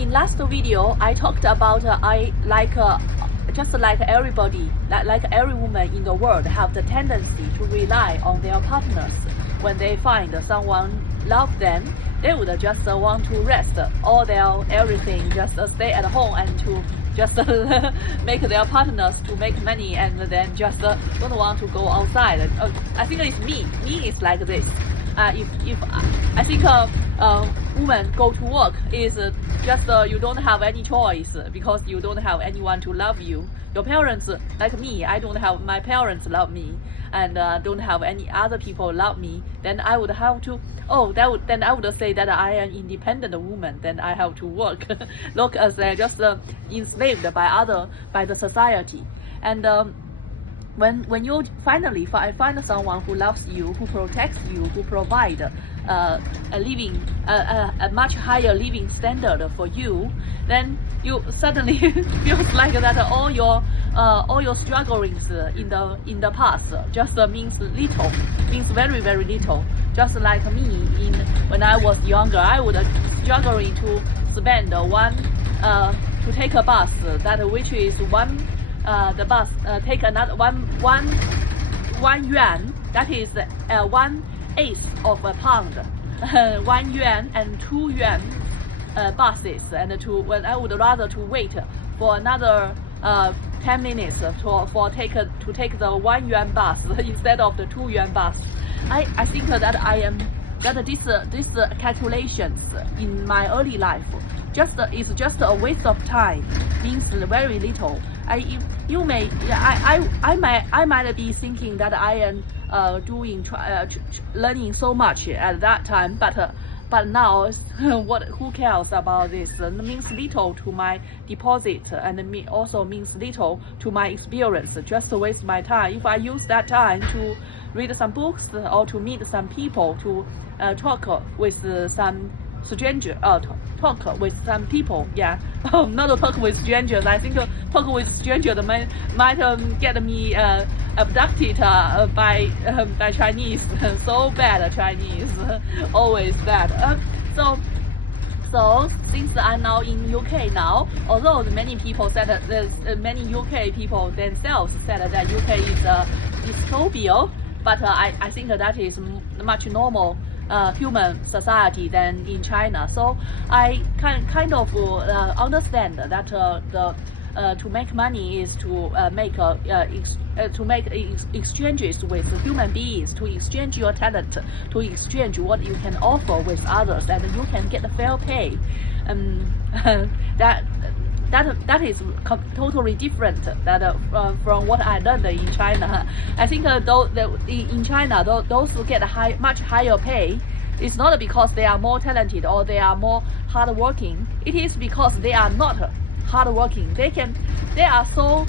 In last video, I talked about I like just like everybody, like every woman in the world, have the tendency to rely on their partners. When they find someone love them, they would just want to rest all their everything, just stay at home and to just make their partners to make money, and then just don't want to go outside. I think it's me. Me is like this. If I think women go to work is just you don't have any choice because you don't have anyone to love you. Your parents, like me, I don't have my parents love me, and don't have any other people love me. Then I would have to. Then I would say that I am independent woman. Then I have to work, look as just enslaved by the society, and. When you finally find someone who loves you, who protects you, who provide a much higher living standard for you, then you suddenly feels like that all your strugglings in the past just means very very little. Just like me, when I was younger, I would struggling to spend to take a bus which is the bus take another one yuan, that is 1/8 of a pound, 1 yuan and 2 yuan buses, and when I would rather to wait for another 10 minutes to take the 1 yuan bus instead of the 2 yuan bus. I think that this calculations in my early life is just a waste of time, means very little. I might be thinking that I am learning so much at that time, but now who cares about this? It means little to my deposit, and also means little to my experience. Just waste my time. If I use that time to read some books or to meet some people, to talk with some stranger, talk with some people, not talk with strangers. I think talk with strangers might get me abducted by Chinese. So bad Chinese, always bad. So since I'm now in UK now, although many people said that many UK people themselves said that UK is dystopian, but I think that is much normal human society than in China. So I kind of understand that to make money is to make exchanges with human beings, to exchange your talent, to exchange what you can offer with others, and you can get fair pay. That is totally different from what I learned in China. I think in China, those who get much higher pay, it's not because they are more talented or they are more hardworking. It is because they are not hardworking. They are so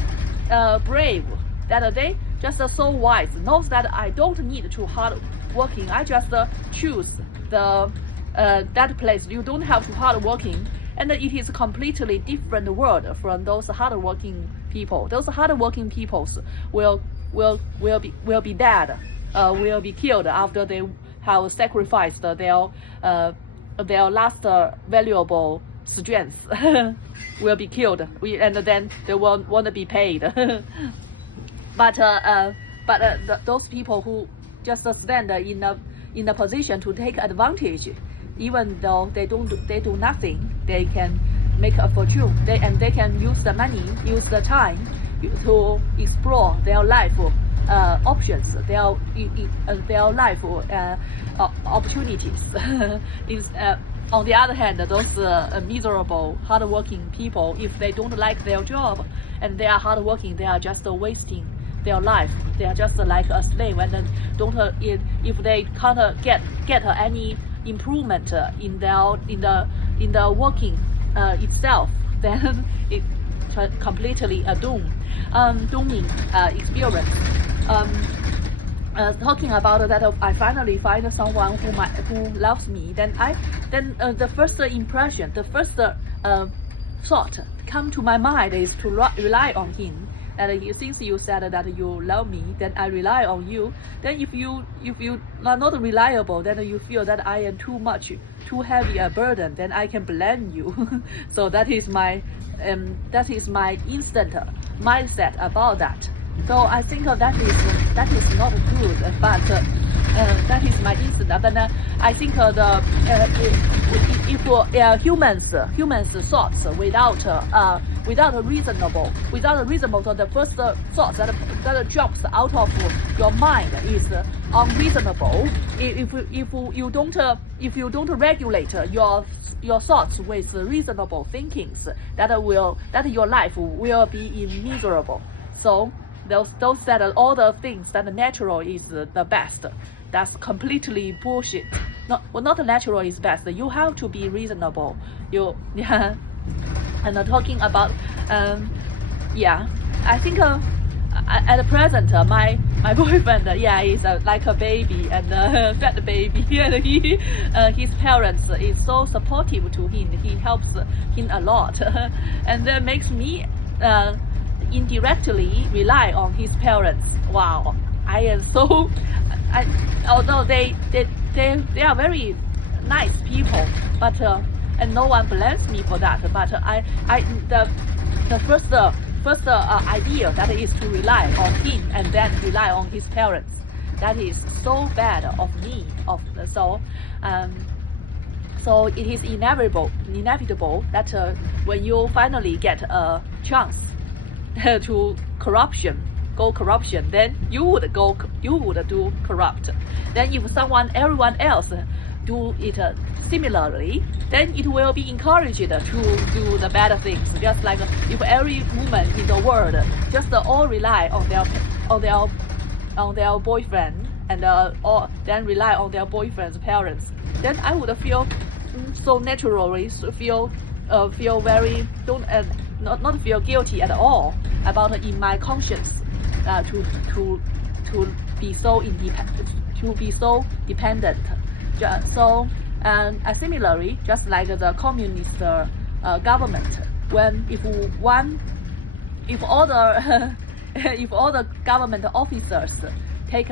brave that they just so wise, knows that I don't need to hardworking. I just choose that place. You don't have to hardworking. And it is a completely different world from those hardworking people. Those hardworking peoples will be dead, will be killed after they have sacrificed their last valuable strength. Will be killed, and then they won't want to be paid. But those people who just stand in a position to take advantage, even though they do nothing, they can make a fortune. They can use the money, use the time to explore their life options, their life opportunities. On the other hand, those miserable, hardworking people, if they don't like their job and they are hardworking, they are just wasting their life. They are just like a slave, and if they can't get any improvement in the working itself, then it's completely a dooming experience. Talking about that, I finally find someone who loves me. Then the first impression, the first thought come to my mind is to rely on him. And since you said that you love me, then I rely on you. Then if you are not reliable, then you feel that I am too much too heavy a burden, then I can blame you. So that is my instant mindset about that. So I think that is not good, but that is my instant. But I think if humans thoughts without a reasonable, so the first thought that jumps out of your mind is unreasonable. If you don't regulate your thoughts with reasonable thinkings, that your life will be miserable. So those that are all the things that natural is the best. That's completely bullshit. Not natural is best. You have to be reasonable. Yeah. And talking about I think at present my boyfriend is like a baby and fat baby, and his parents is so supportive to him. He helps him a lot, and that makes me indirectly rely on his parents. Wow, I am so. Although they are very nice people, but and no one blames me for that. But the first idea that is to rely on him and then rely on his parents. That is so bad of me. So it is inevitable that when you finally get a chance to go corruption, then you would do corrupt. Then if everyone else do it similarly, then it will be encouraged to do the bad things. Just like if every woman in the world just all rely on their boyfriend and or then rely on their boyfriend's parents, then I would feel so naturally feel very not feel guilty at all about in my conscience to be so dependent. So similarly, just like the communist government, if all the government officers take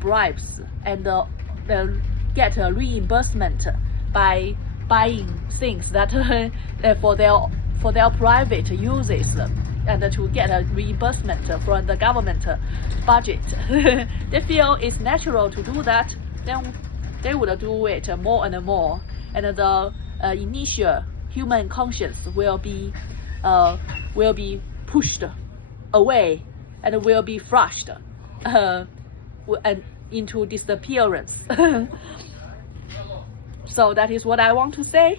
bribes and get a reimbursement by buying things that for their private uses, and to get a reimbursement from the government budget, they feel it's natural to do that, then they would do it more and more, and the initial human conscience will be pushed away and will be flushed and into disappearance. So that is what I want to say.